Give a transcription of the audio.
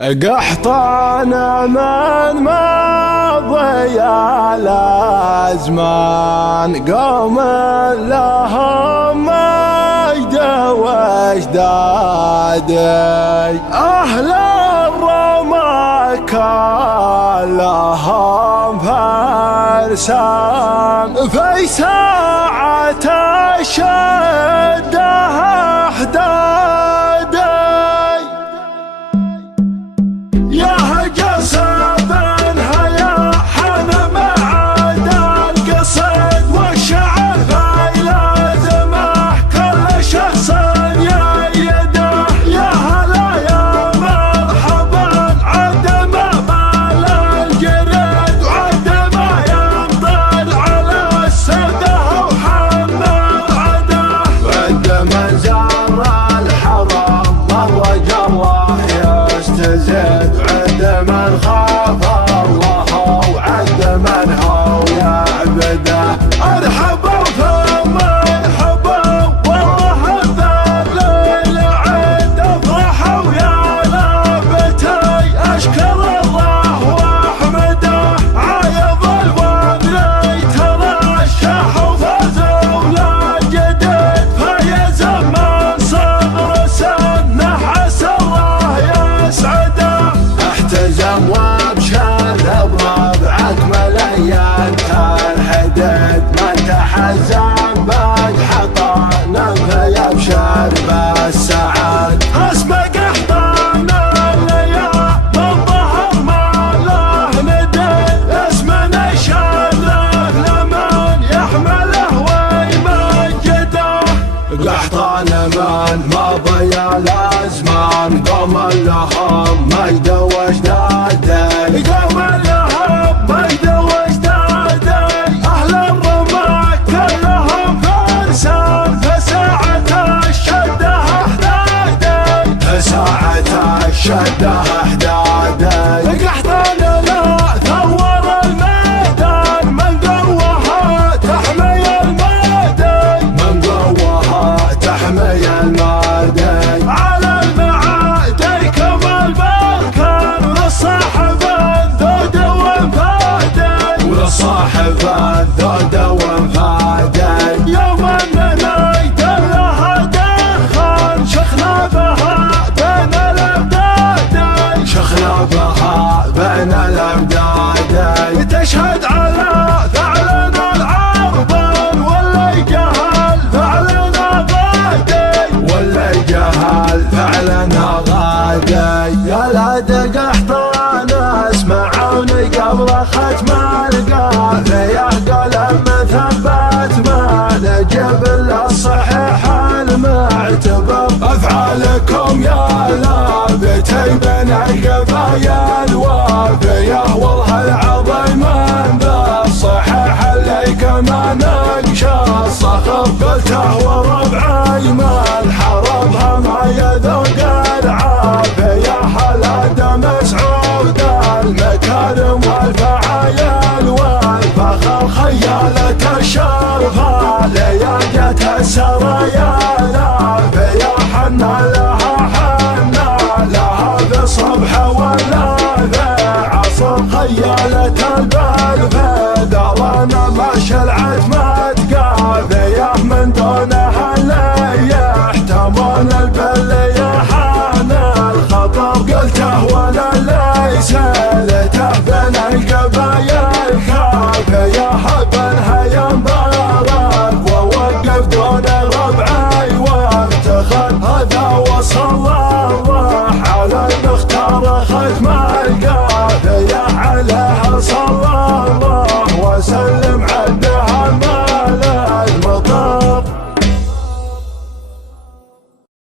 قحطان من مضي الازمان قوم لهم مجد واجداد اهل الرمى كان لهم فرسان في ساعة الشدة احداد من خاف الله وعد من هو يعبده ارحبوا ثم ارحبوا والله ذل العد افرحوا يا لابتي اشكر الله واحمده عايض الوالي ترشح وفازوا لا جديد فايز من صغر سن حس الله يسعده التزم وابشر بربعك مليان كان حدد ما تحزن بجحطان فيبشر بالسعاد اسمه قحطان الليال بالظهر ما له ندد اسمه نشرف لمن يحمله ويمجده قحطان من مضي الازمان قوم لهم مجد واجدادي قوم لهم مجد واجدادي اهل الرمى كلهم فرسان فساعة الشدة احدادي فساعة الشدة احدادي قحطان لا ثور الميدان من قوها تحمي المادي من قوها تحمي المادي على المعادي كمال بالكان وللصاحب الذود وانفادي وللصاحب الذود وانفادي يوم اننا يدلها دخان شخنا بها بين الابداد شخنا بها بين الابداد تشهد على فعلنا العربان واللي جهل فعلنا غادي واللي جهل فعلنا غادي يا لاد قحطان اسمعوني قبل ختم القافية قلم مثبت ما نجيب الا الصحيح المعتبر افعالكم يا لابتي بين القفايا الوافية والله العظيم من بالصحيح اللي كما نقش الصخر قلته وربعي